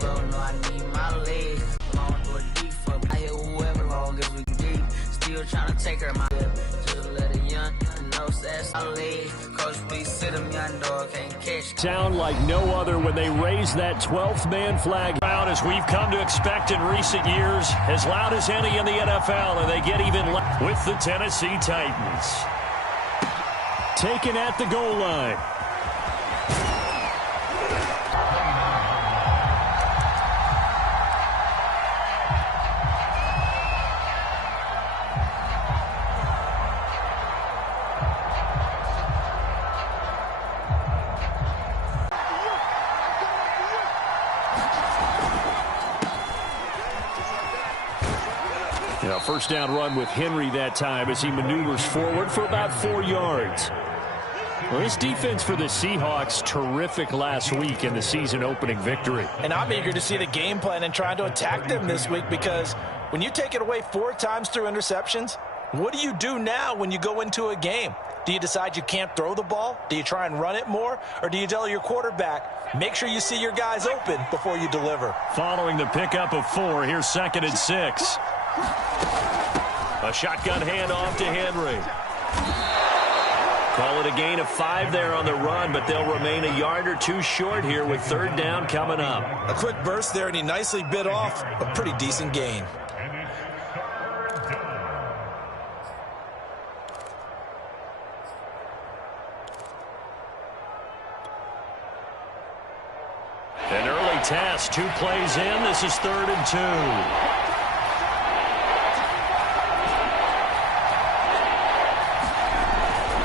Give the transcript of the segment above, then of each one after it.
No, I need my leg. Long to a deep fuck. I hit whoever long as we can deep. Still trying to take her my lip. Just let a young know that's my leg. Coach, please sit him, young dog can't catch. Sound like no other when they raise that 12th man flag. Loud as we've come to expect in recent years, as loud as any in the NFL, and they get even with the Tennessee Titans. Taken at the goal line. First down run with Henry that time as he maneuvers forward for about 4 yards. Well, this defense for the Seahawks, terrific last week in the season-opening victory. And I'm eager to see the game plan and trying to attack them this week, because when you take it away 4 times through interceptions, what do you do now when you go into a game? Do you decide you can't throw the ball? Do you try and run it more? Or do you tell your quarterback, make sure you see your guys open before you deliver? Following the pickup of 4, here's 2nd and 6. A shotgun handoff to Henry. Call it a gain of 5 there on the run, but they'll remain a yard or 2 short here with 3rd down coming up. A quick burst there, and he nicely bit off a pretty decent gain. An early test, 2 plays in. This is 3rd and 2.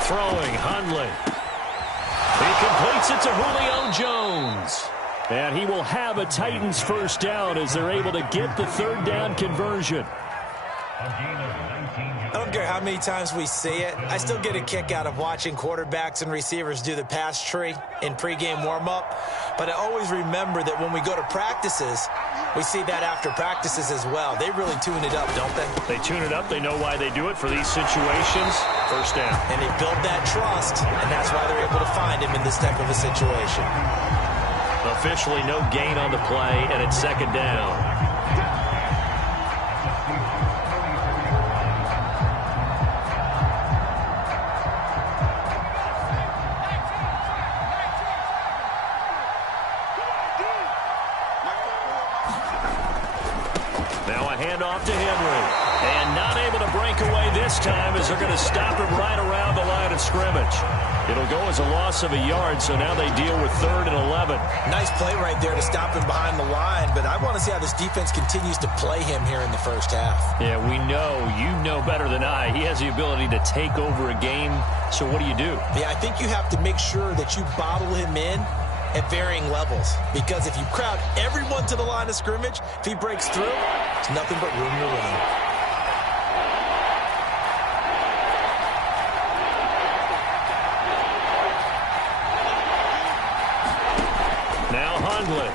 Throwing, Hundley. He completes it to Julio Jones. And he will have a Titans first down as they're able to get the 3rd down conversion. I don't care how many times we see it. I still get a kick out of watching quarterbacks and receivers do the pass tree in pregame warm-up. But I always remember that when we go to practices, we see that after practices as well. They really tune it up, don't they? They tune it up. They know why they do it for these situations. First down. And they build that trust, and that's why they're able to find him in this type of a situation. Officially no gain on the play, and it's 2nd down. Handoff to Henry. And not able to break away this time as they're going to stop him right around the line of scrimmage. It'll go as a loss of a yard, so now they deal with 3rd and 11. Nice play right there to stop him behind the line, but I want to see how this defense continues to play him here in the first half. Yeah, we know. You know better than I. He has the ability to take over a game, so what do you do? Yeah, I think you have to make sure that you bottle him in at varying levels, because if you crowd everyone to the line of scrimmage, if he breaks through, it's nothing but room to run. Now Hundley.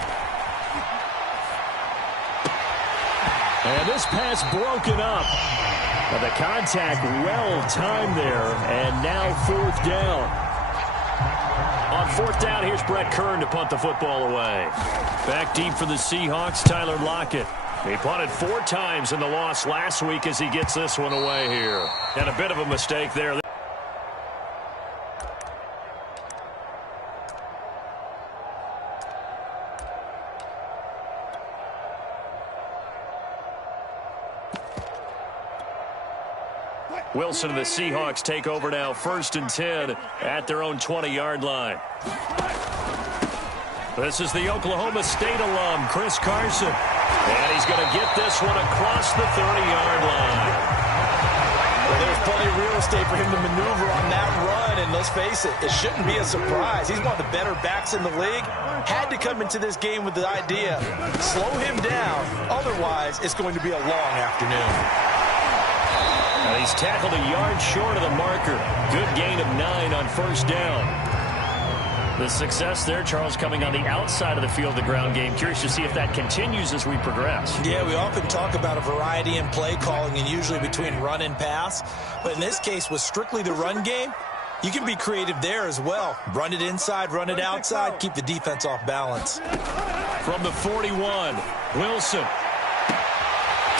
And this pass broken up. And the contact well timed there, and now 4th down. On 4th down, here's Brett Kern to punt the football away. Back deep for the Seahawks, Tyler Lockett. He punted 4 times in the loss last week as he gets this one away here. And a bit of a mistake there. Wilson and the Seahawks take over now, 1st and 10 at their own 20-yard line. This is the Oklahoma State alum, Chris Carson. And he's going to get this one across the 30-yard line. Well, there's plenty of real estate for him to maneuver on that run, and let's face it, it shouldn't be a surprise. He's one of the better backs in the league. Had to come into this game with the idea, slow him down, otherwise it's going to be a long afternoon. And he's tackled a yard short of the marker. Good gain of 9 on 1st down. The success there, Charles, coming on the outside of the field, the ground game. Curious to see if that continues as we progress. Yeah, we often talk about a variety in play calling and usually between run and pass. But in this case, with strictly the run game, you can be creative there as well. Run it inside, run it outside, keep the defense off balance. From the 41, Wilson.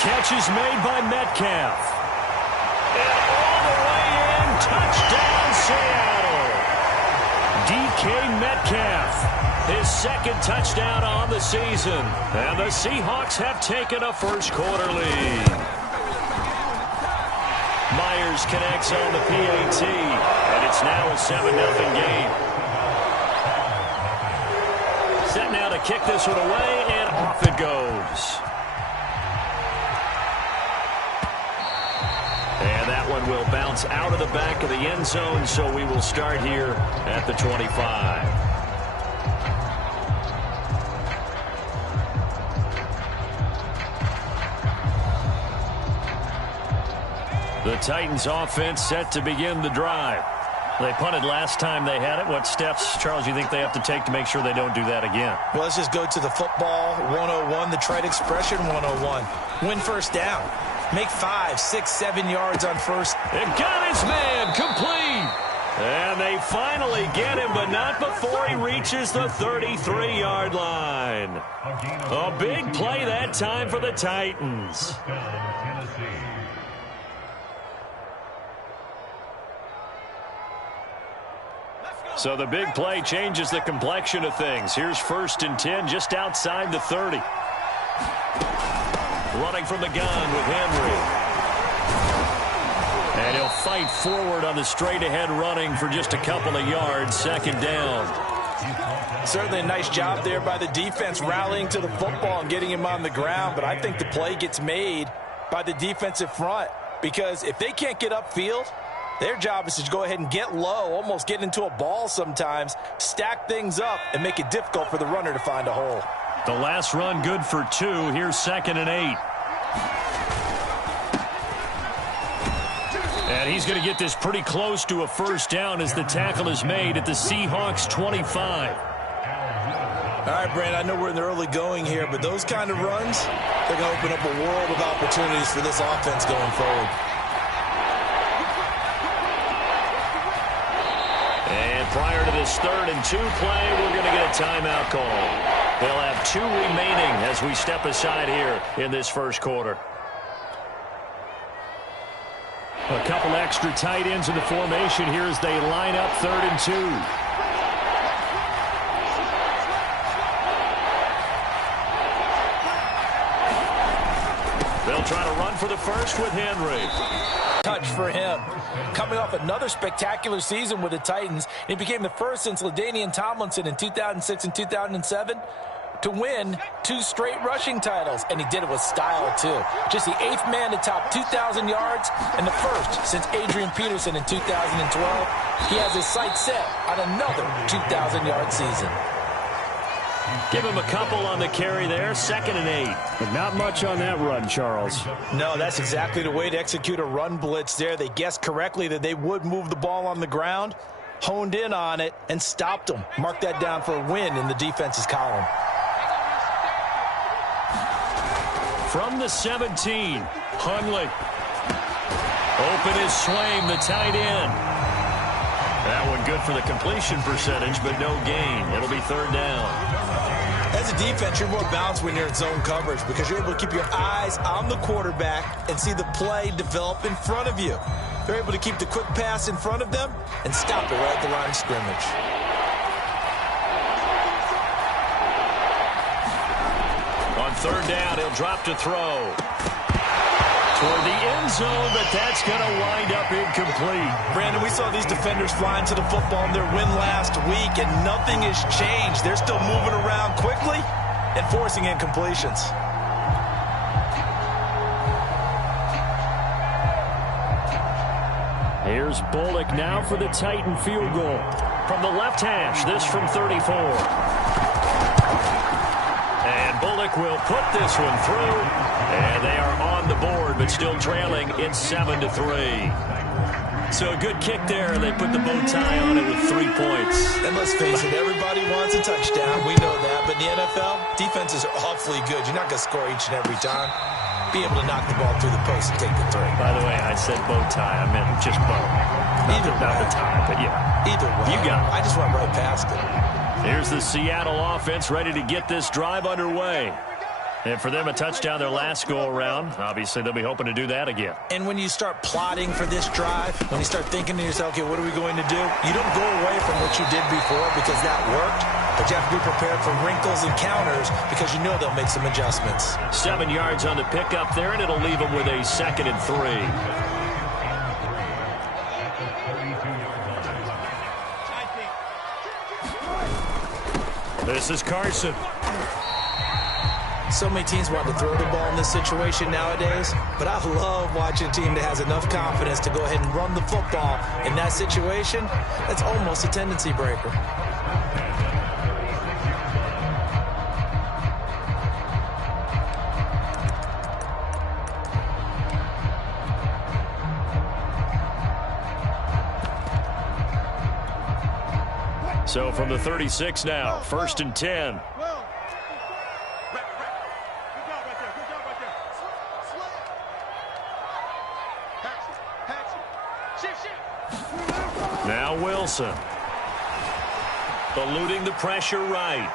Catch is made by Metcalf. And all the way in, touchdown Seattle. DK Metcalf, his second touchdown on the season. And the Seahawks have taken a first-quarter lead. Myers connects on the PAT, and it's now a 7-0 game. Set now to kick this one away, and off it goes. And that one will bounce out of the back of the end zone, so we will start here at the 25. The Titans offense set to begin the drive. They punted last time they had it. What steps, Charles, you think they have to take to make sure they don't do that again? Well, let's just go to the football 101, the trade expression 101. Win first down. Make 5, 6, 7 yards on first. It got his man complete. And they finally get him, but not before he reaches the 33-yard line. A big play that time for the Titans. So the big play changes the complexion of things. Here's 1st and 10 just outside the 30. Running from the gun with Henry. And he'll fight forward on the straight-ahead running for just a couple of yards. 2nd down. Certainly a nice job there by the defense rallying to the football and getting him on the ground. But I think the play gets made by the defensive front. Because if they can't get upfield, their job is to go ahead and get low, almost get into a ball sometimes, stack things up, and make it difficult for the runner to find a hole. The last run good for 2. Here's 2nd and 8. And he's going to get this pretty close to a first down as the tackle is made at the Seahawks 25. All right, Brandon, I know we're in the early going here, but those kind of runs, they're going to open up a world of opportunities for this offense going forward. And prior to this 3rd and 2 play, we're going to get a timeout call. They'll have 2 remaining as we step aside here in this first quarter. A couple extra tight ends in the formation here as they line up 3rd and 2. They'll try to run for the first with Henry. Touch for him. Coming off another spectacular season with the Titans, he became the first since LaDainian Tomlinson in 2006 and 2007 to win 2 straight rushing titles, and he did it with style too. Just the 8th man to top 2,000 yards and the first since Adrian Peterson in 2012. He has his sights set on another 2,000-yard season. Give him a couple on the carry there. 2nd and 8. But not much on that run, Charles. No, that's exactly the way to execute a run blitz there. They guessed correctly that they would move the ball on the ground, honed in on it, and stopped them. Mark that down for a win in the defense's column. From the 17, Hundley. Open is Swaim, the tight end. That one good for the completion percentage, but no gain. It'll be 3rd down. As a defense, you're more balanced when you're in zone coverage because you're able to keep your eyes on the quarterback and see the play develop in front of you. They're able to keep the quick pass in front of them and stop it right at the line of scrimmage. On 3rd down, he'll drop to throw. Toward the end zone, but that's going to wind up incomplete. Brandon, we saw these defenders flying to the football in their win last week, and nothing has changed. They're still moving around quickly and forcing incompletions. Here's Bullock now for the Titan field goal. From the left hash, this from 34. And Bullock will put this one through. And they are on the board, but still trailing in 7-3. So a good kick there, and they put the bow tie on it with 3 points. And let's face it, everybody wants a touchdown. We know that. But in the NFL, defenses are awfully good. You're not going to score each and every time. Be able to knock the ball through the post and take the 3. By the way, I said bow tie. I meant just bow. Not the tie, but yeah. Either way. You got it. I just went right past it. Here's the Seattle offense ready to get this drive underway. And for them, a touchdown their last go-around. Obviously, they'll be hoping to do that again. And when you start plotting for this drive, when you start thinking to yourself, okay, what are we going to do? You don't go away from what you did before because that worked, but you have to be prepared for wrinkles and counters because you know they'll make some adjustments. 7 yards on the pickup there, and it'll leave them with a 2nd and 3. This is Carson. So many teams want to throw the ball in this situation nowadays, but I love watching a team that has enough confidence to go ahead and run the football. In that situation, that's almost a tendency breaker. So from the 36 now, 1st and 10. Now Wilson. Eluding the pressure right.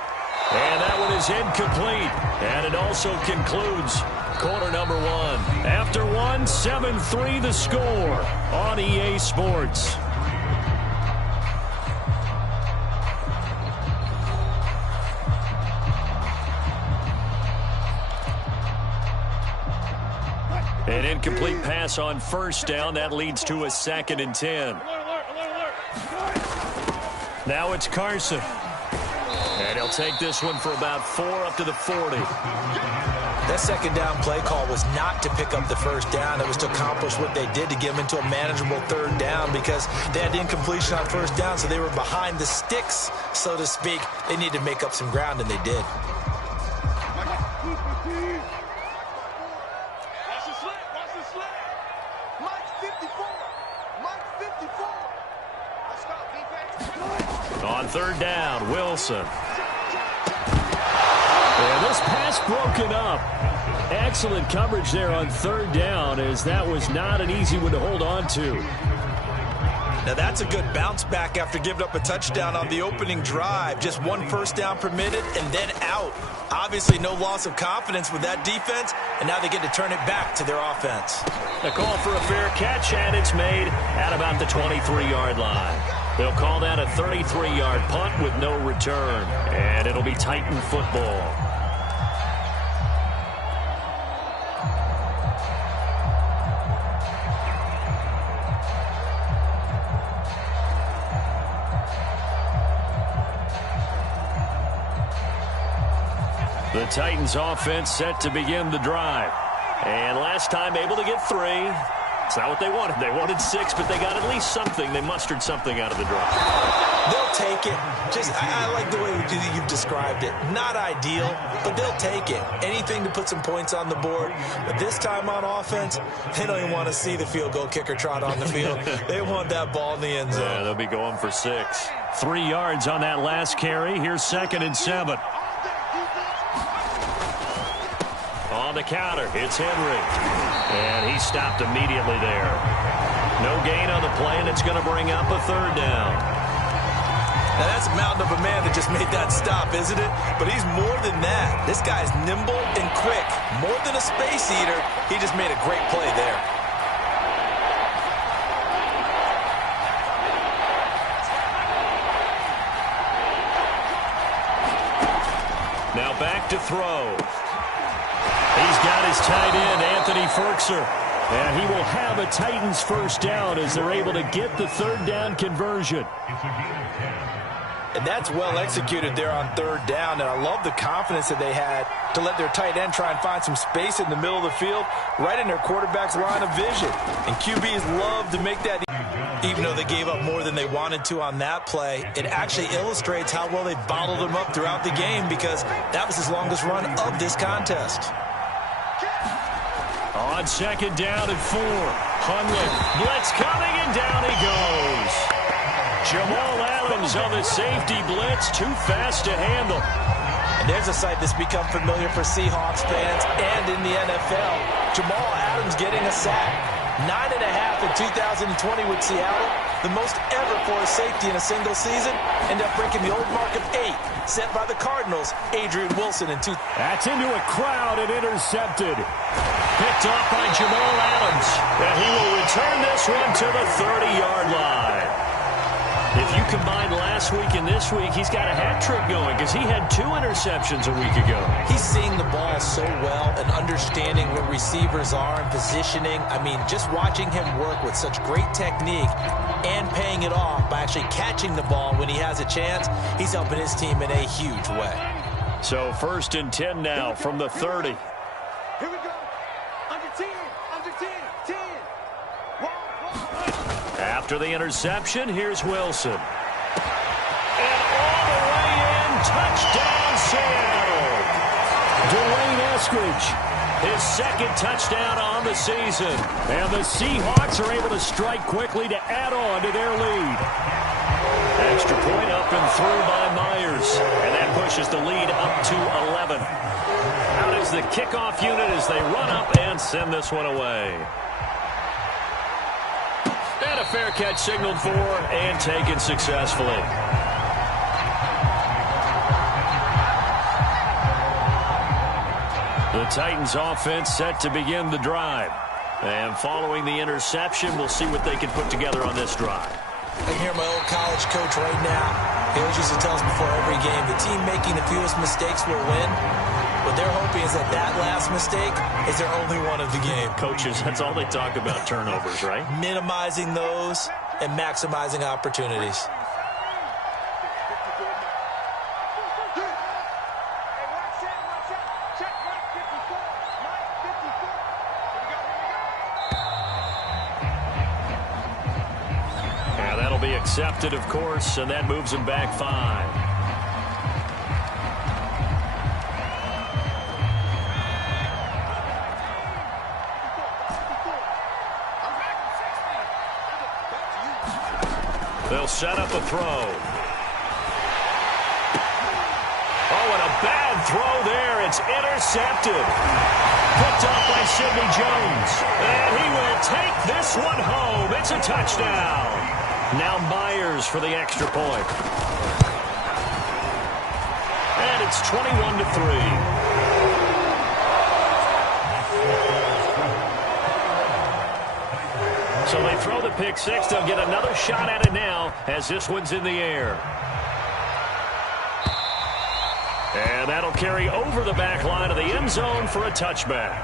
And that one is incomplete. And it also concludes quarter number 1. After 1, 7-3 the score on EA Sports. An incomplete pass on 1st down. That leads to a 2nd and 10. Now it's Carson. And he'll take this one for about 4 up to the 40. That 2nd down play call was not to pick up the 1st down. It was to accomplish what they did to get them into a manageable 3rd down because they had incompletion on 1st down, so they were behind the sticks, so to speak. They needed to make up some ground, and they did. On 3rd down, Wilson. And this pass broken up. Excellent coverage there on 3rd down, as that was not an easy one to hold on to. Now that's a good bounce back after giving up a touchdown on the opening drive. Just 1 1st down permitted and then out. Obviously no loss of confidence with that defense, and now they get to turn it back to their offense. A call for a fair catch, and it's made at about the 23-yard line. They'll call that a 33-yard punt with no return, and it'll be Titan football. The Titans offense set to begin the drive. And last time able to get 3. It's not what they wanted. They wanted 6, but they got at least something. They mustered something out of the drive. They'll take it. I like the way you've described it. Not ideal, but they'll take it. Anything to put some points on the board. But this time on offense, they don't even want to see the field goal kicker trot on the field. They want that ball in the end zone. Yeah, they'll be going for 6. 3 yards on that last carry. Here's 2nd and 7. On the counter, it's Henry. And he stopped immediately there. No gain on the play, and it's going to bring up a 3rd down. Now, that's a mountain of a man that just made that stop, isn't it? But he's more than that. This guy's nimble and quick. More than a space eater, he just made a great play there. Now back to throw. He's got his tight end, Anthony Firkser. And he will have a Titans 1st down as they're able to get the 3rd down conversion. And that's well executed there on 3rd down. And I love the confidence that they had to let their tight end try and find some space in the middle of the field, right in their quarterback's line of vision. And QBs love to make that. Even though they gave up more than they wanted to on that play, it actually illustrates how well they bottled them up throughout the game because that was his longest run of this contest. On 2nd down and 4. Hundley, blitz coming, and down he goes. Jamal Adams on the safety blitz, too fast to handle. And there's a sight that's become familiar for Seahawks fans and in the NFL. Jamal Adams getting a sack. 9.5 in 2020 with Seattle. The most ever for a safety in a single season. End up breaking the old mark of 8 set by the Cardinals, Adrian Wilson in 2. That's into a crowd and intercepted. Picked off by Jamal Adams. And he will return this one to the 30-yard line. If you combine last week and this week, he's got a hat trick going because he had 2 interceptions a week ago. He's seeing the ball so well and understanding where receivers are and positioning. I mean, just watching him work with such great technique and paying it off by actually catching the ball when he has a chance, he's helping his team in a huge way. So 1st and 10 now from the 30. Here we go. Under 10, under 10, 10. After the interception, here's Wilson. And all the way in, touchdown Seattle. Dwayne Eskridge, his 2nd touchdown on the season. And the Seahawks are able to strike quickly to add on to their lead. Extra point up and through by Myers. And that pushes the lead up to 11. Out is the kickoff unit as they run up and send this one away. And a fair catch signaled for and taken successfully. The Titans offense set to begin the drive. And following the interception, we'll see what they can put together on this drive. I can hear my old college coach right now. He always used to tell us before every game, the team making the fewest mistakes will win. What they're hoping is that that last mistake is their only one of the game. Coaches, that's all they talk about, turnovers, right? Minimizing those and maximizing opportunities. And that'll be accepted, of course, and that moves them back 5. They'll set up a throw. Oh, and a bad throw there. It's intercepted. Picked off by Sidney Jones. And he will take this one home. It's a touchdown. Now Myers for the extra point. And it's 21-3. So they throw the pick 6. They'll get another shot at it now as this one's in the air. And that'll carry over the back line of the end zone for a touchback.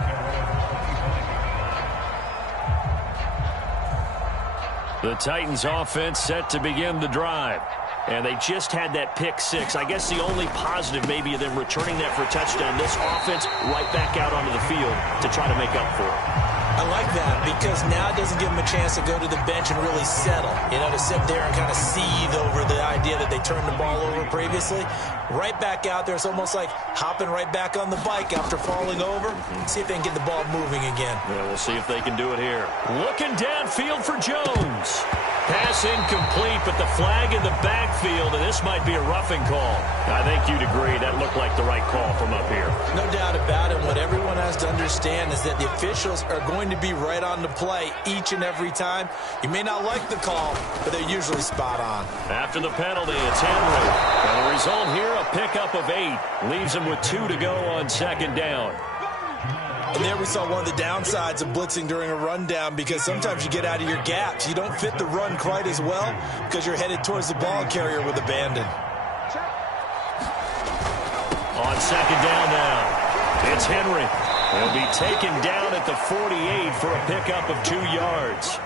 The Titans offense set to begin the drive. And they just had that pick 6. I guess the only positive maybe of them returning that for a touchdown. This offense right back out onto the field to try to make up for it. I like that because now it doesn't give them a chance to go to the bench and really settle. You know, to sit there and kind of seethe over the idea that they turned the ball over previously. Right back out there. It's almost like hopping right back on the bike after falling over. See if they can get the ball moving again. Yeah, we'll see if they can do it here. Looking downfield for Jones. Pass incomplete, but the flag in the backfield, and this might be a roughing call. I think you'd agree that looked like the right call from up here. No doubt about it. What everyone has to understand is that the officials are going to be right on the play each and every time. You may not like the call, but they're usually spot on. After the penalty, it's Henry. And the result here, a pickup of 8. Leaves him with 2 to go on 2nd down. And there we saw one of the downsides of blitzing during a rundown because sometimes you get out of your gaps. You don't fit the run quite as well because you're headed towards the ball carrier with abandon. On 2nd down now, it's Henry. He'll be taken down at the 48 for a pickup of 2 yards.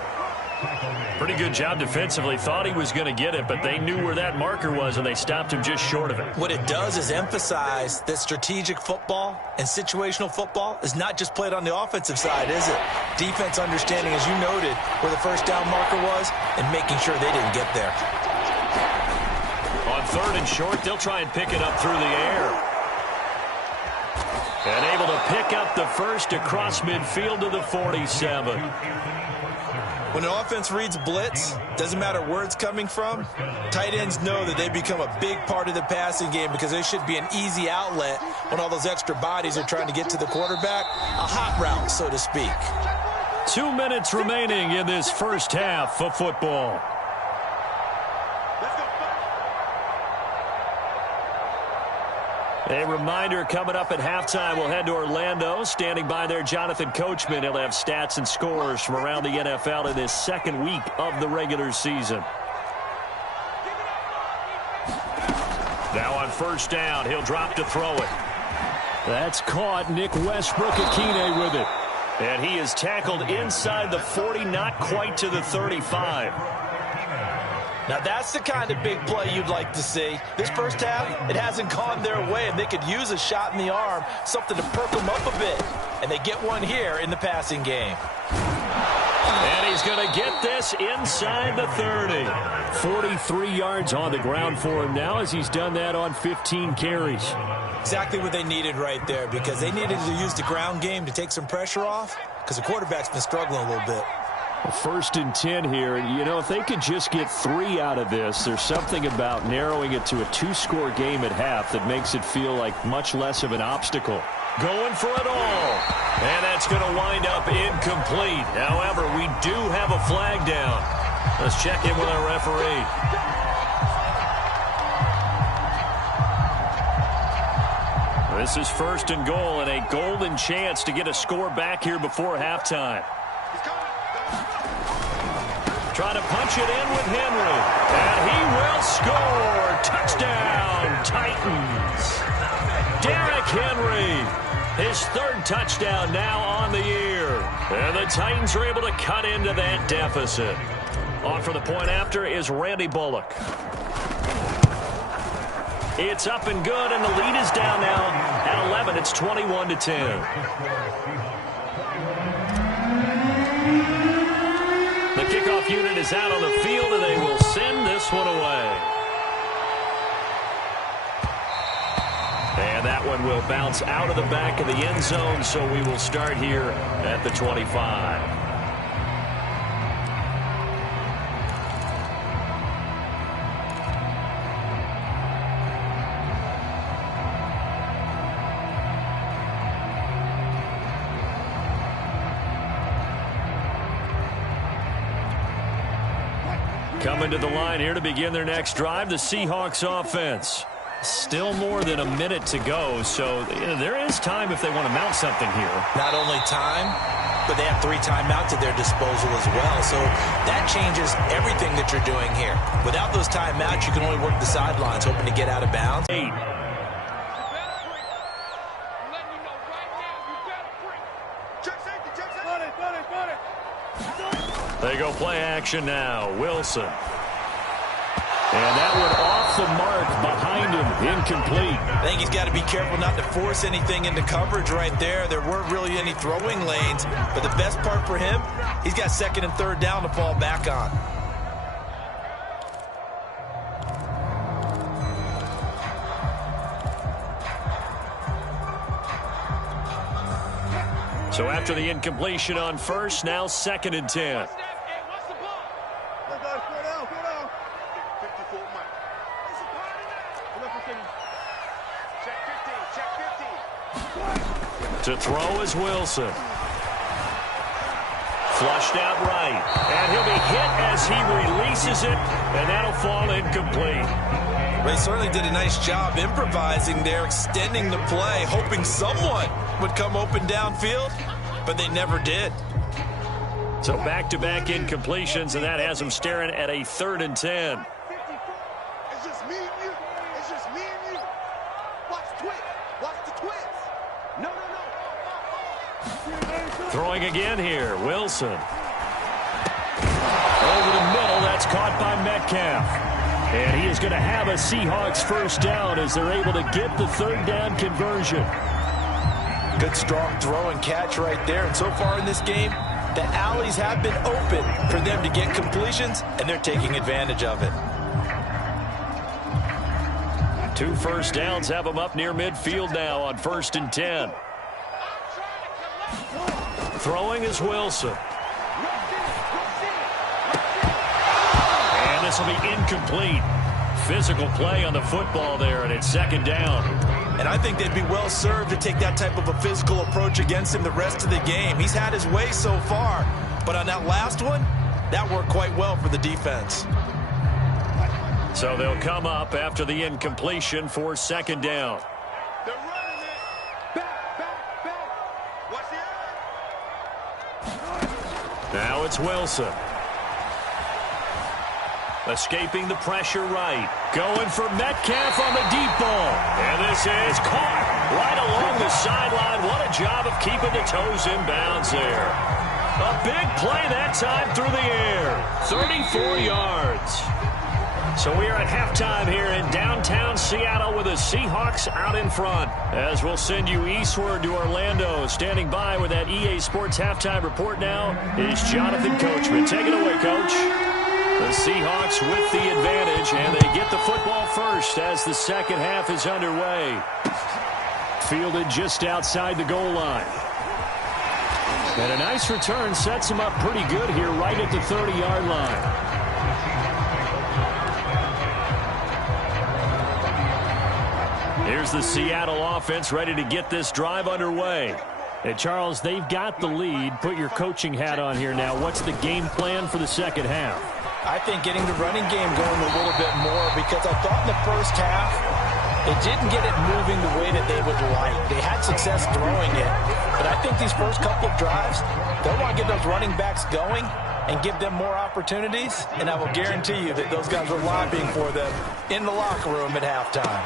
Pretty good job defensively. Thought he was going to get it, but they knew where that marker was, and they stopped him just short of it. What it does is emphasize that strategic football and situational football is not just played on the offensive side, is it? Defense understanding, as you noted, where the first down marker was and making sure they didn't get there. On 3rd and short, they'll try and pick it up through the air. And able to pick up the first across midfield to the 47. When an offense reads blitz, doesn't matter where it's coming from, tight ends know that they become a big part of the passing game because they should be an easy outlet when all those extra bodies are trying to get to the quarterback. A hot route, so to speak. 2 minutes remaining in this first half of football. A reminder coming up at halftime, we'll head to Orlando. Standing by there, Jonathan Coachman. He'll have stats and scores from around the NFL in this second week of the regular season. Now on first down, he'll drop to throw it. That's caught. Nick Westbrook-Ikhine with it. And he is tackled inside the 40, not quite to the 35. Now that's the kind of big play you'd like to see. This first half, it hasn't gone their way, and they could use a shot in the arm, something to perk them up a bit. And they get one here in the passing game. And he's going to get this inside the 30. 43 yards on the ground for him now as he's done that on 15 carries. Exactly what they needed right there, because they needed to use the ground game to take some pressure off, because the quarterback's been struggling a little bit. First and 10 here, and you know, if they could just get 3 out of this, there's something about narrowing it to a 2-score game at half that makes it feel like much less of an obstacle. Going for it all. And that's going to wind up incomplete. However, we do have a flag down. Let's check in with our referee. This is first and goal, and a golden chance to get a score back here before halftime. Trying to punch it in with Henry. And he will score. Touchdown, Titans. Derrick Henry, his third touchdown now on the year. And the Titans are able to cut into that deficit. On for the point after is Randy Bullock. It's up and good, and the lead is down now at 11. It's 21-10. The kickoff unit is out on the field, and they will send this one away. And that one will bounce out of the back of the end zone, so we will start here at the 25. Coming to the line here to begin their next drive, the Seahawks offense. Still more than a minute to go, so there is time if they want to mount something here. Not only time, but they have 3 timeouts at their disposal as well, so that changes everything that you're doing here. Without those timeouts, you can only work the sidelines, hoping to get out of bounds. 8. They go play action now. Wilson. And that one off the mark behind him. Incomplete. I think he's got to be careful not to force anything into coverage right there. There weren't really any throwing lanes. But the best part for him, he's got second and third down to fall back on. So after the incompletion on first, now second and 10. To throw is Wilson. Flushed out right. And he'll be hit as he releases it, and that'll fall incomplete. They certainly did a nice job improvising there, extending the play, hoping someone would come open downfield, but they never did. So back-to-back incompletions, and that has them staring at a 3rd and 10. It's just me and you. It's just me and you. Watch twitch. Watch the twitch. No. Throwing again here, Wilson. Over the middle, that's caught by Metcalf. And he is going to have a Seahawks first down as they're able to get the 3rd down conversion. Good strong throw and catch right there. And so far in this game, the alleys have been open for them to get completions, and they're taking advantage of it. 2 first downs have them up near midfield now on 1st and 10. Throwing is Wilson. And this will be incomplete. Physical play on the football there, and it's 2nd down. And I think they'd be well served to take that type of a physical approach against him the rest of the game. He's had his way so far, but on that last one, that worked quite well for the defense. So they'll come up after the incompletion for 2nd down. They're running it. Back. Watch the eye. Now it's Wilson. Escaping the pressure right. Going for Metcalf on the deep ball. And this is caught right along the sideline. What a job of keeping the toes in bounds there. A big play that time through the air. 34 yards. So we are at halftime here in downtown Seattle with the Seahawks out in front. As we'll send you eastward to Orlando. Standing by with that EA Sports halftime report now is Jonathan Coachman. Take it away, Coach. The Seahawks with the advantage, and they get the football first as the second half is underway. Fielded just outside the goal line. And a nice return sets him up pretty good here right at the 30-yard line. Here's the Seattle offense ready to get this drive underway. And Charles, they've got the lead. Put your coaching hat on here now. What's the game plan for the second half? I think getting the running game going a little bit more, because I thought in the first half they didn't get it moving the way that they would like. They had success throwing it, but I think these first couple of drives, they'll want to get those running backs going and give them more opportunities, and I will guarantee you that those guys are lobbying for them in the locker room at halftime.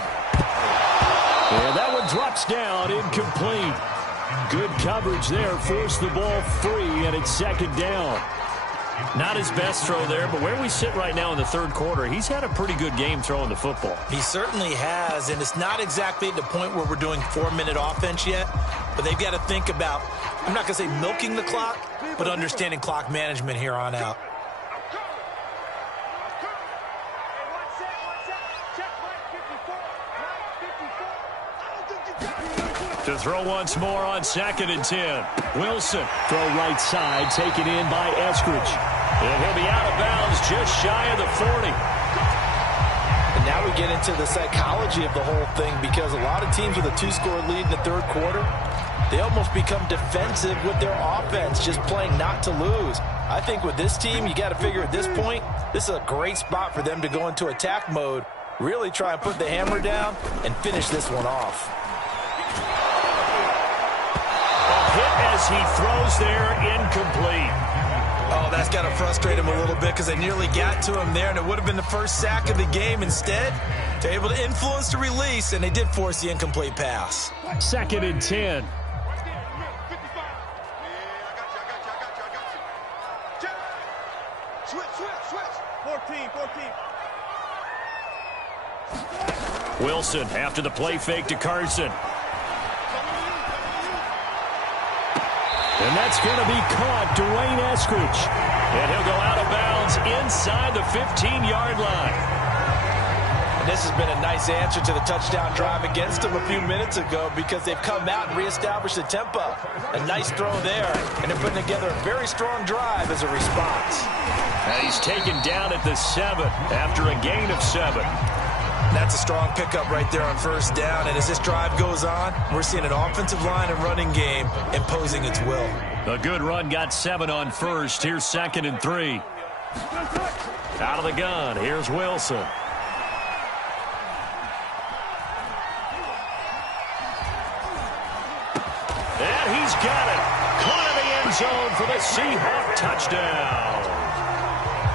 And that one drops down, incomplete. Good coverage there, forced the ball free, and it's second down. Not his best throw there, but where we sit right now in the third quarter, he's had a pretty good game throwing the football. He certainly has, and it's not exactly at the point where we're doing 4-minute offense yet, but they've got to think about, I'm not going to say milking the clock, but understanding clock management here on out. To throw once more on 2nd and 10. Wilson, throw right side, taken in by Eskridge. And he'll be out of bounds just shy of the 40. And now we get into the psychology of the whole thing, because a lot of teams with a 2-score lead in the third quarter, they almost become defensive with their offense, just playing not to lose. I think with this team, you got to figure at this point, this is a great spot for them to go into attack mode, really try and put the hammer down and finish this one off. Hit as he throws there, incomplete. Oh, that's got to frustrate him a little bit, because they nearly got to him there, and it would have been the first sack of the game. Instead, they're able to influence the release, and they did force the incomplete pass. 2nd and 10. Switch. 14. Wilson after the play fake to Carson. And that's going to be caught, Dwayne Eskridge. And he'll go out of bounds inside the 15-yard line. And this has been a nice answer to the touchdown drive against them a few minutes ago, because they've come out and reestablished the tempo. A nice throw there, and they're putting together a very strong drive as a response. And he's taken down at the 7 after a gain of 7. That's a strong pickup right there on first down, and as this drive goes on, we're seeing an offensive line and running game imposing its will. A good run, got 7 on first. Here's 2nd and 3. Out of the gun, here's Wilson. And he's got it. Caught in the end zone for the Seahawk touchdown.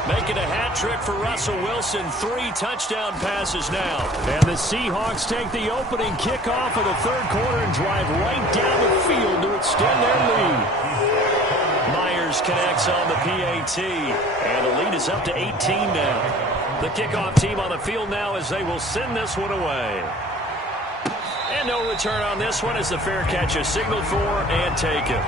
Making a hat trick for Russell Wilson. 3 touchdown passes now. And the Seahawks take the opening kickoff of the third quarter and drive right down the field to extend their lead. Myers connects on the PAT. And the lead is up to 18 now. The kickoff team on the field now as they will send this one away. And no return on this one as the fair catch is signaled for and taken.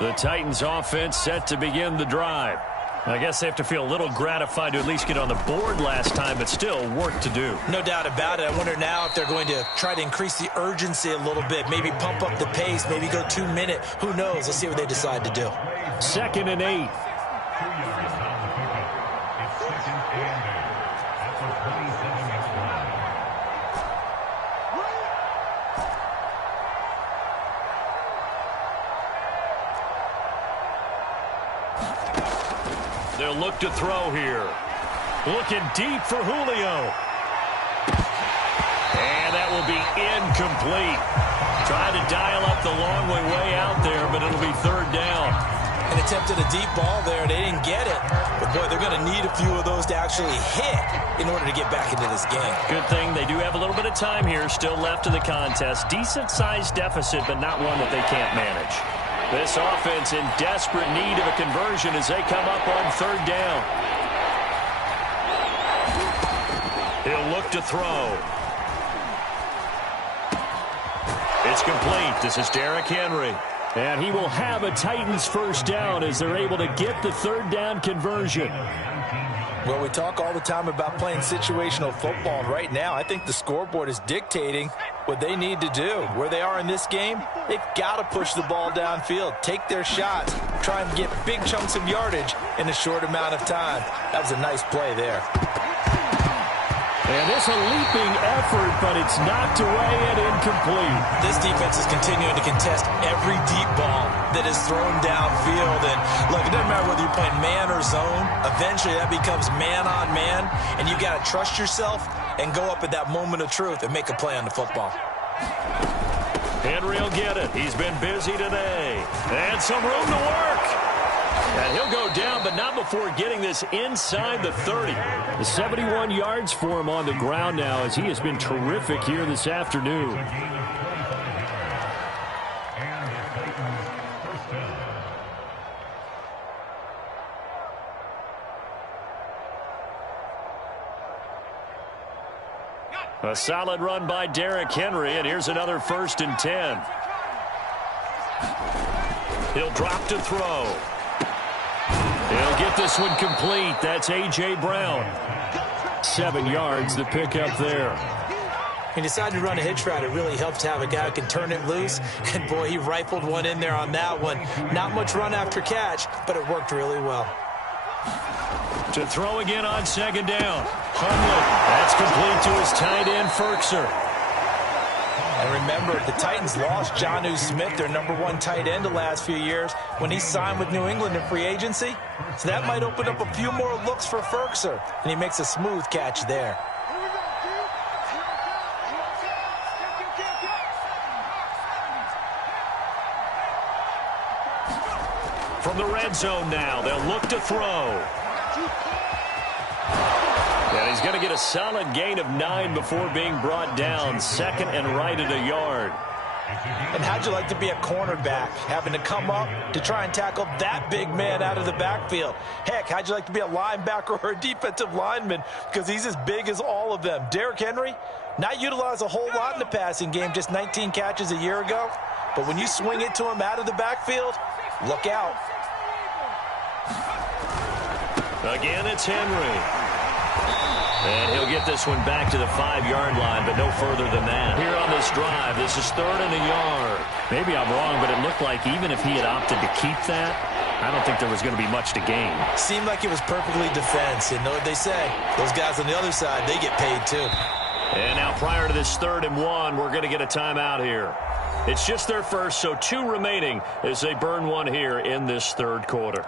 The Titans offense set to begin the drive. I guess they have to feel a little gratified to at least get on the board last time, but still work to do. No doubt about it. I wonder now if they're going to try to increase the urgency a little bit, maybe pump up the pace, maybe go 2-minute. Who knows? Let's see what they decide to do. 2nd and 8. They'll look to throw here. Looking deep for Julio. And that will be incomplete. Trying to dial up the long way out there, but it'll be third down. An attempt at a deep ball there. They didn't get it. But, boy, they're going to need a few of those to actually hit in order to get back into this game. Good thing they do have a little bit of time here still left in the contest. Decent-sized deficit, but not one that they can't manage. This offense in desperate need of a conversion as they come up on third down. He'll look to throw. It's complete. This is Derrick Henry. And he will have a Titans first down as they're able to get the third down conversion. Well, we talk all the time about playing situational football. And right now, I think the scoreboard is dictating what they need to do. Where they are in this game, they've got to push the ball downfield, take their shots, try and get big chunks of yardage in a short amount of time. That was a nice play there. And it's a leaping effort, but it's knocked away and incomplete. This defense is continuing to contest every deep ball that is thrown downfield. And, look, it doesn't matter whether you're playing man or zone. Eventually, that becomes man-on-man, and you got to trust yourself and go up at that moment of truth and make a play on the football. Henry will get it. He's been busy today. And some room to work. And he'll go down, but not before getting this inside the 30. The 71 yards for him on the ground now as he has been terrific here this afternoon. A solid run by Derrick Henry, and here's another 1st and 10. He'll drop to throw. He'll get this one complete. That's A.J. Brown. 7 yards, the pickup there. He decided to run a hitch route. It really helps to have a guy who can turn it loose. And, boy, he rifled one in there on that one. Not much run after catch, but it worked really well. To throw again on 2nd down. Hundley. That's complete to his tight end, Firkser. And remember, the Titans lost Jonnu Smith, their #1 tight end the last few years, when he signed with New England in free agency. So that might open up a few more looks for Firkser, and he makes a smooth catch there. From the red zone now, they'll look to throw. And he's going to get a solid gain of 9 before being brought down. 2nd and right at a yard. And how'd you like to be a cornerback, having to come up to try and tackle that big man out of the backfield? Heck, how'd you like to be a linebacker or a defensive lineman, because he's as big as all of them? Derrick Henry, not utilized a whole lot in the passing game, just 19 catches a year ago. But when you swing it to him out of the backfield, look out. Again, it's Henry. And he'll get this one back to the 5-yard line, but no further than that. Here on this drive, this is 3rd and a yard. Maybe I'm wrong, but it looked like even if he had opted to keep that, I don't think there was going to be much to gain. Seemed like it was perfectly defense. You know what they say? Those guys on the other side, they get paid too. And now prior to this 3rd and 1, we're going to get a timeout here. It's just their first, so 2 remaining as they burn one here in this 3rd quarter.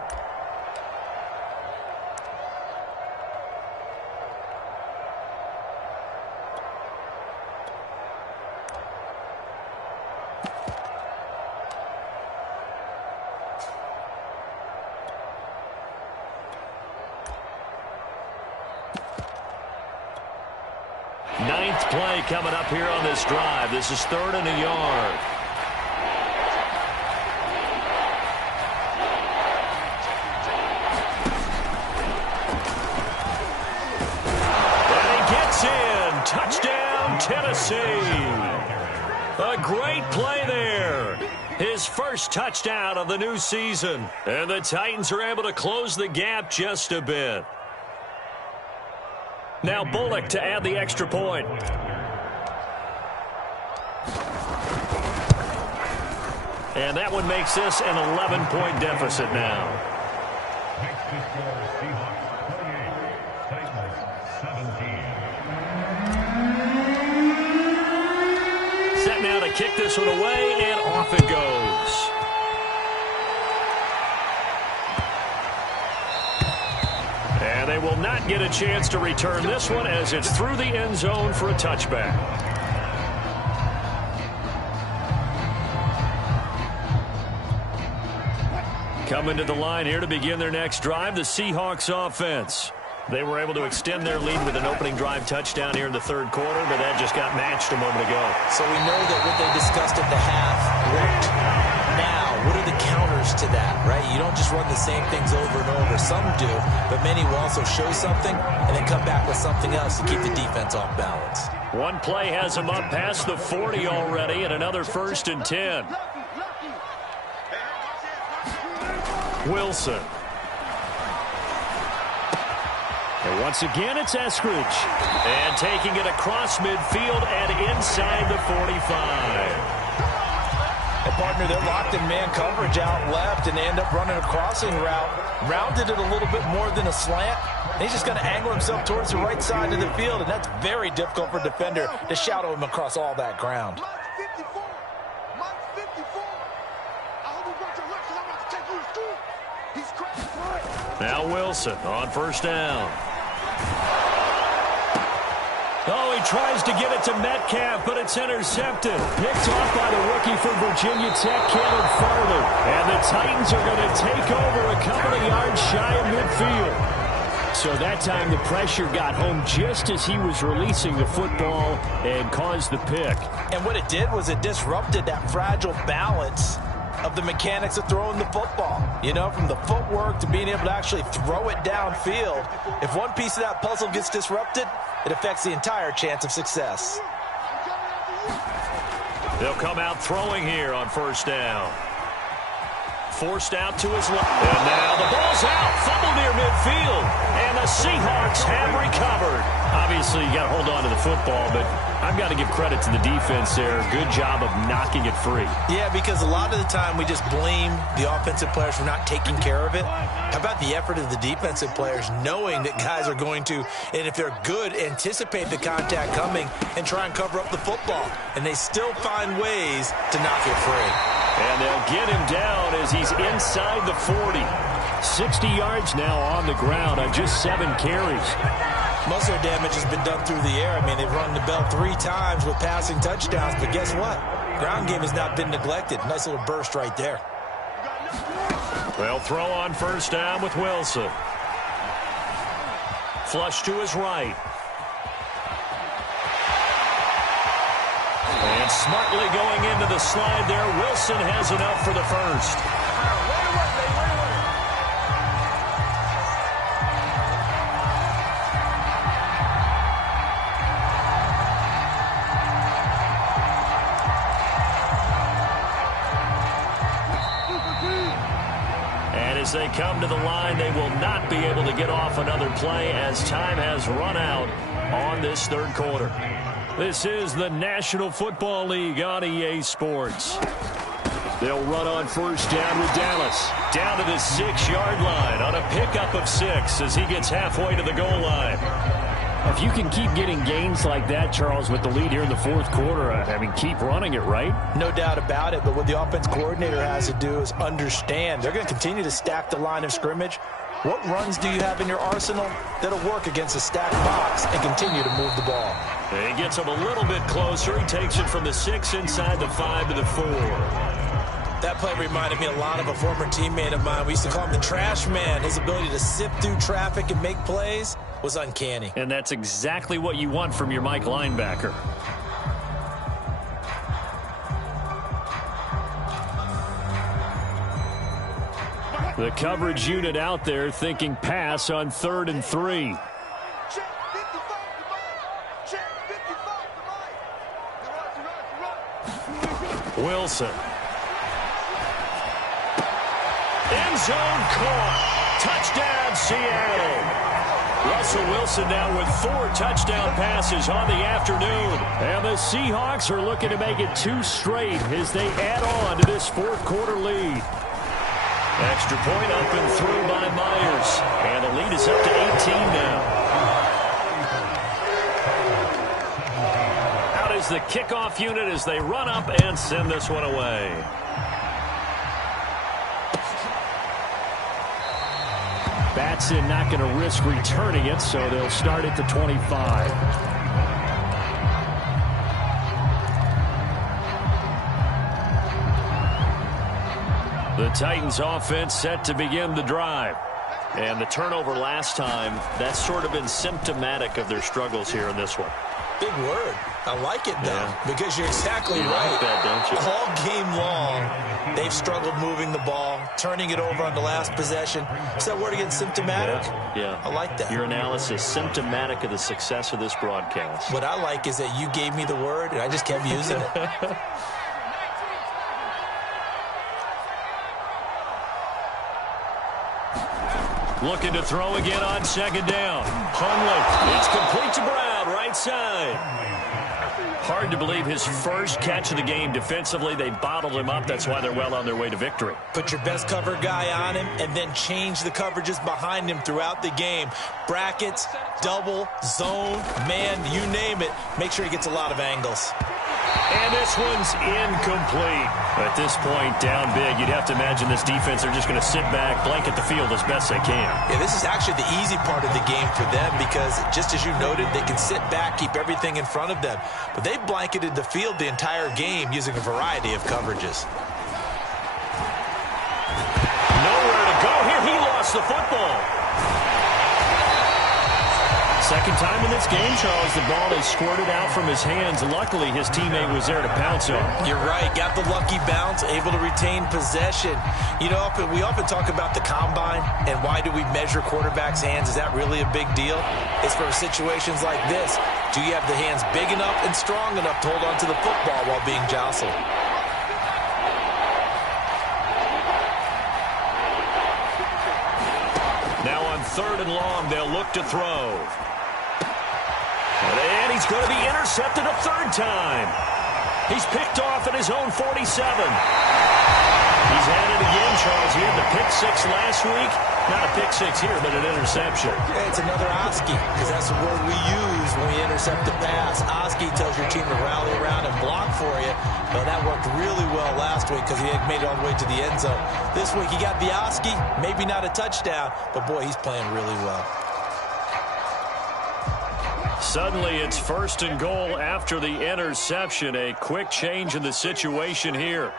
Ninth play coming up here on this drive. This is 3rd and a yard. And he gets in. Touchdown, Tennessee. A great play there. His first touchdown of the new season. And the Titans are able to close the gap just a bit. Now Bullock to add the extra point. And that one makes this an 11-point deficit now. Set now to kick this one away, and off it goes. not get a chance to return this one as it's through the end zone for a touchback. Coming to the line here to begin their next drive, the Seahawks offense. They were able to extend their lead with an opening drive touchdown here in the third quarter, but that just got matched a moment ago. So we know that what they discussed at the half worked. Now, what are the counters to that, right? You don't just run the same things over and over. Some do, but many will also show something and then come back with something else to keep the defense off balance. One play has them up past the 40 already, and another 1st and 10. Wilson. And once again, it's Eskridge. And taking it across midfield and inside the 45. And, partner, they're locked in man coverage out left, and they end up running a crossing route. Rounded it a little bit more than a slant. And he's just going to angle himself towards the right side of the field, and that's very difficult for a defender to shadow him across all that ground. Now Wilson on 1st down. Oh, he tries to get it to Metcalf, but it's intercepted. Picked off by the rookie from Virginia Tech, Caleb Farley. And the Titans are going to take over a couple of yards shy of midfield. So that time the pressure got home just as he was releasing the football and caused the pick. And what it did was it disrupted that fragile balance of the mechanics of throwing the football. You know, from the footwork to being able to actually throw it downfield. If one piece of that puzzle gets disrupted, it affects the entire chance of success. They'll come out throwing here on 1st down. Forced out to his left. And now the ball's out. Fumble near midfield. And the Seahawks have recovered. Obviously, you got to hold on to the football, but I've got to give credit to the defense there. Good job of knocking it free. Yeah, because a lot of the time we just blame the offensive players for not taking care of it. How about the effort of the defensive players knowing that guys are going to, and if they're good, anticipate the contact coming and try and cover up the football. And they still find ways to knock it free. And they'll get him down as he's inside the 40. 60 yards now on the ground on just 7 carries. Most of their damage has been done through the air. I mean, they've rung the bell 3 times with passing touchdowns, but guess what? Ground game has not been neglected. Nice little burst right there. They'll throw on 1st down with Wilson. Flush to his right. And smartly going into the slide there, Wilson has enough for the 1st. As they come to the line, they will not be able to get off another play as time has run out on this 3rd quarter. This is the National Football League on EA Sports. They'll run on 1st down with Dallas. Down to the 6-yard line on a pickup of 6 as he gets halfway to the goal line. If you can keep getting gains like that, Charles, with the lead here in the 4th quarter, I mean, keep running it, right? No doubt about it, but what the offense coordinator has to do is understand. They're going to continue to stack the line of scrimmage. What runs do you have in your arsenal that'll work against a stacked box and continue to move the ball? And he gets him a little bit closer. He takes it from the 6 inside the 5 to the 4. That play reminded me a lot of a former teammate of mine. We used to call him the trash man. His ability to sift through traffic and make plays was uncanny. And that's exactly what you want from your Mike linebacker. The coverage unit out there thinking pass on 3rd and 3. Wilson. End zone caught. Touchdown, Seattle. Russell Wilson now with 4 touchdown passes on the afternoon. And the Seahawks are looking to make it 2 straight as they add on to this 4th quarter lead. Extra point up and through by Myers. And the lead is up to 18 now. Out is the kickoff unit as they run up and send this one away. Watson not going to risk returning it, so they'll start at the 25. The Titans offense set to begin the drive. And the turnover last time, that's sort of been symptomatic of their struggles here in this one. Big word. I like it, though, because you're exactly right. Like that, don't you? All game long, they've struggled moving the ball, turning it over on the last possession. Is that word again, symptomatic? Yeah. I like that. Your analysis, symptomatic of the success of this broadcast. What I like is that you gave me the word, and I just kept using it. Looking to throw again on second down. Hundley. It's complete to Brown, right side. Hard to believe his first catch of the game defensively. They bottled him up. That's why they're well on their way to victory. Put your best cover guy on him and then change the coverages behind him throughout the game. Brackets, double, zone, man, you name it. Make sure he gets a lot of angles. And this one's incomplete. At this point, down big, you'd have to imagine this defense are just going to sit back, blanket the field as best they can. Yeah, this is actually the easy part of the game for them because, just as you noted, they can sit back, keep everything in front of them. But they blanketed the field the entire game using a variety of coverages. Nowhere to go here. He lost the football. Second time in this game, Charles, the ball is squirted out from his hands. Luckily, his teammate was there to pounce on. You're right. Got the lucky bounce, able to retain possession. You know, we often talk about the combine and why do we measure quarterbacks' hands. Is that really a big deal? It's for situations like this. Do you have the hands big enough and strong enough to hold on to the football while being jostled? Now on 3rd and long, they'll look to throw. And he's going to be intercepted a third time. He's picked off at his own 47. He's had it again, Charles. He had the pick six last week. Not a pick six here, but an interception. Yeah, it's another Oski, because that's the word we use when we intercept the pass. Oski tells your team to rally around and block for you. But that worked really well last week because he had made it all the way to the end zone. This week he got the Oski, maybe not a touchdown, but boy, he's playing really well. Suddenly it's 1st and goal after the interception. A quick change in the situation here.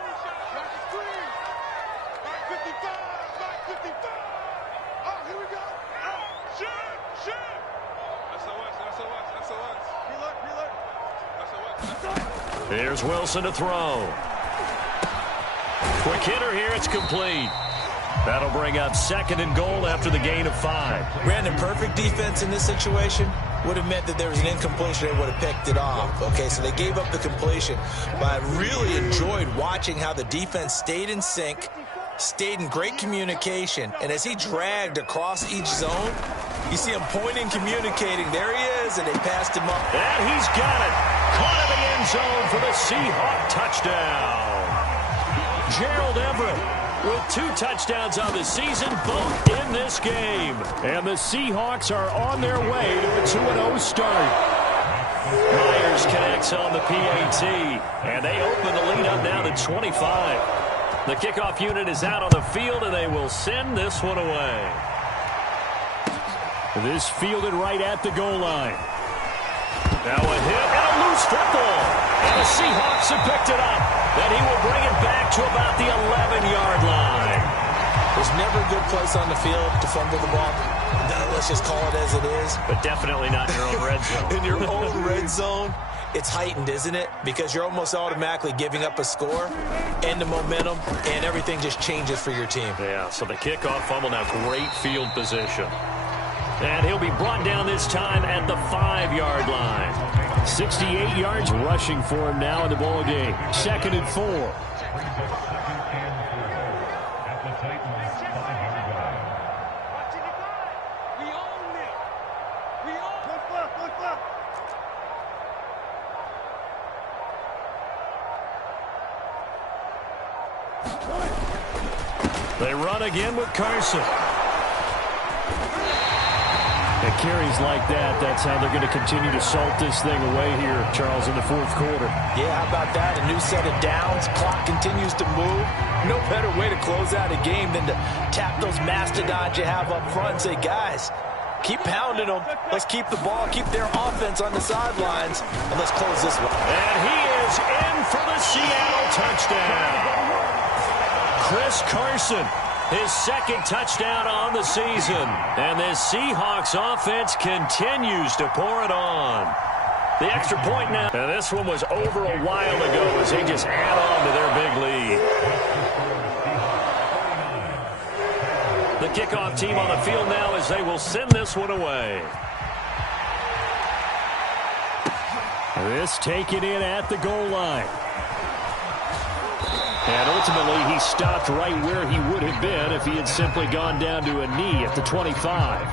Here's Wilson to throw. Quick hitter here. It's complete. That'll bring up 2nd and goal after the gain of 5. Brandon, perfect defense in this situation would have meant that there was an incompletion. They would have picked it off. Okay, so they gave up the completion. But I really enjoyed watching how the defense stayed in sync, stayed in great communication, and as he dragged across each zone, you see him pointing, communicating. There he is, and they passed him up. And he's got it. Caught in the end zone for the Seahawk touchdown. Gerald Everett with 2 touchdowns on the season, both in this game. And the Seahawks are on their way to a 2-0 start. Myers connects on the PAT, and they open the lead up now to 25. The kickoff unit is out on the field, and they will send this one away. This fielded right at the goal line. Now a hit and a loose football. And the Seahawks have picked it up. Then he will bring it back to about the 11-yard line. There's never a good place on the field to fumble the ball. Let's just call it as it is. But definitely not in your own red zone. In your own red zone, it's heightened, isn't it? Because you're almost automatically giving up a score and the momentum, and everything just changes for your team. Yeah, so the kickoff fumble, now great field position. And he'll be brought down this time at the 5-yard line. 68 yards rushing for him now in the ball game. 2nd and 4. They run again with Carson. And carries like that, that's how they're going to continue to salt this thing away here, Charles, in the fourth quarter. Yeah, how about that? A new set of downs. Clock continues to move. No better way to close out a game than to tap those mastodons you have up front and say, guys, keep pounding them. Let's keep the ball, keep their offense on the sidelines, and let's close this one. And he is in for the Seattle touchdown. Chris Carson, his second touchdown on the season. And this Seahawks offense continues to pour it on. The extra point now. And this one was over a while ago as they just add on to their big lead. The kickoff team on the field now as they will send this one away. This taken in at the goal line. And ultimately, he stopped right where he would have been if he had simply gone down to a knee at the 25.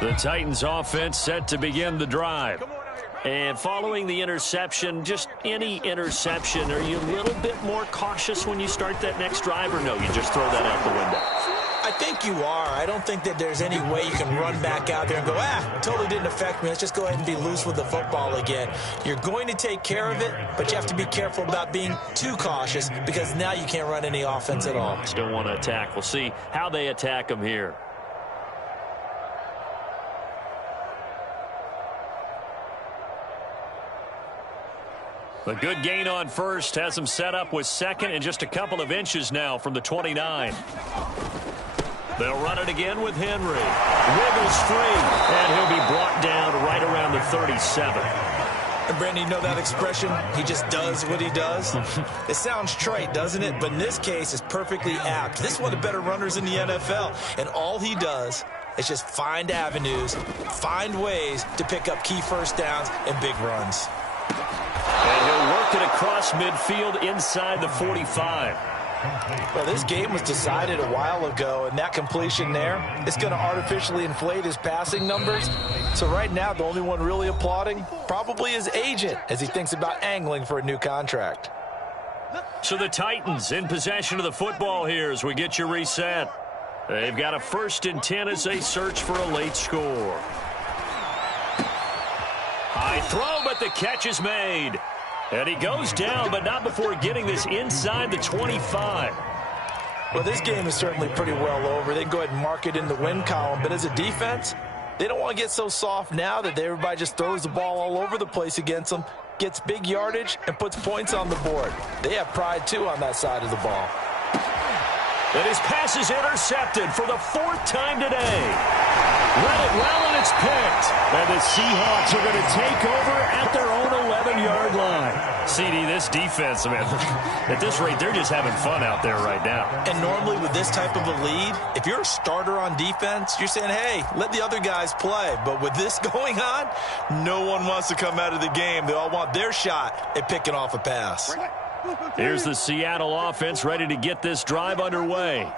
The Titans offense set to begin the drive. And following the interception, just any interception, are you a little bit more cautious when you start that next drive, or no, you just throw that out the window? I think you are. I don't think that there's any way you can run back out there and go, totally didn't affect me. Let's just go ahead and be loose with the football again. You're going to take care of it, but you have to be careful about being too cautious because now you can't run any offense at all. Still want to attack. We'll see how they attack them here. A good gain on first has him set up with second and just a couple of inches now from the 29. They'll run it again with Henry. Wiggles free, and he'll be brought down right around the 37. And Brandon, you know that expression? He just does what he does. It sounds trite, doesn't it? But in this case, it's perfectly apt. This is one of the better runners in the NFL, and all he does is just find avenues, find ways to pick up key first downs and big runs. And he'll work it across midfield inside the 45. Well, this game was decided a while ago, and that completion there is going to artificially inflate his passing numbers. So right now, the only one really applauding probably his agent as he thinks about angling for a new contract. So the Titans in possession of the football here as we get you reset. They've got a 1st and 10 as they search for a late score. High throw, but the catch is made. And he goes down, but not before getting this inside the 25. Well, this game is certainly pretty well over. They can go ahead and mark it in the win column. But as a defense, they don't want to get so soft now that everybody just throws the ball all over the place against them, gets big yardage, and puts points on the board. They have pride, too, on that side of the ball. And his pass is intercepted for the 4th time today. Read it well, and it's picked. And the Seahawks are going to take over at their own 11-yard line. CD, this defense, man, at this rate, they're just having fun out there right now. And normally with this type of a lead, if you're a starter on defense, you're saying, hey, let the other guys play. But with this going on, no one wants to come out of the game. They all want their shot at picking off a pass. Here's the Seattle offense ready to get this drive underway.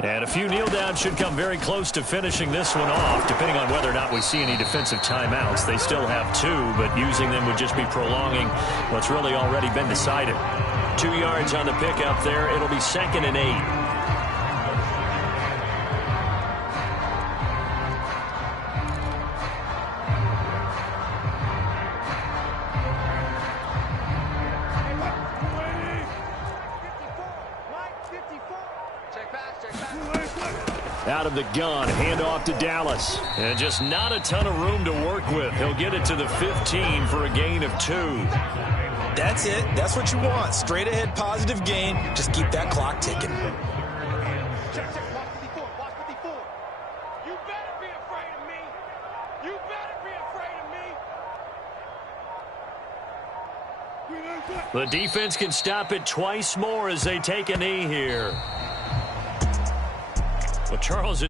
And a few kneel downs should come very close to finishing this one off, depending on whether or not we see any defensive timeouts. They still have 2, but using them would just be prolonging what's really already been decided. 2 yards on the pickup there. It'll be 2nd and 8. Out of the gun, handoff to Dallas. And just not a ton of room to work with. He'll get it to the 15 for a gain of 2. That's it. That's what you want. Straight ahead positive gain. Just keep that clock ticking. Check, watch 54, watch 54. You better be afraid of me. You better be afraid of me. The defense can stop it twice more as they take a knee here. Well, Charles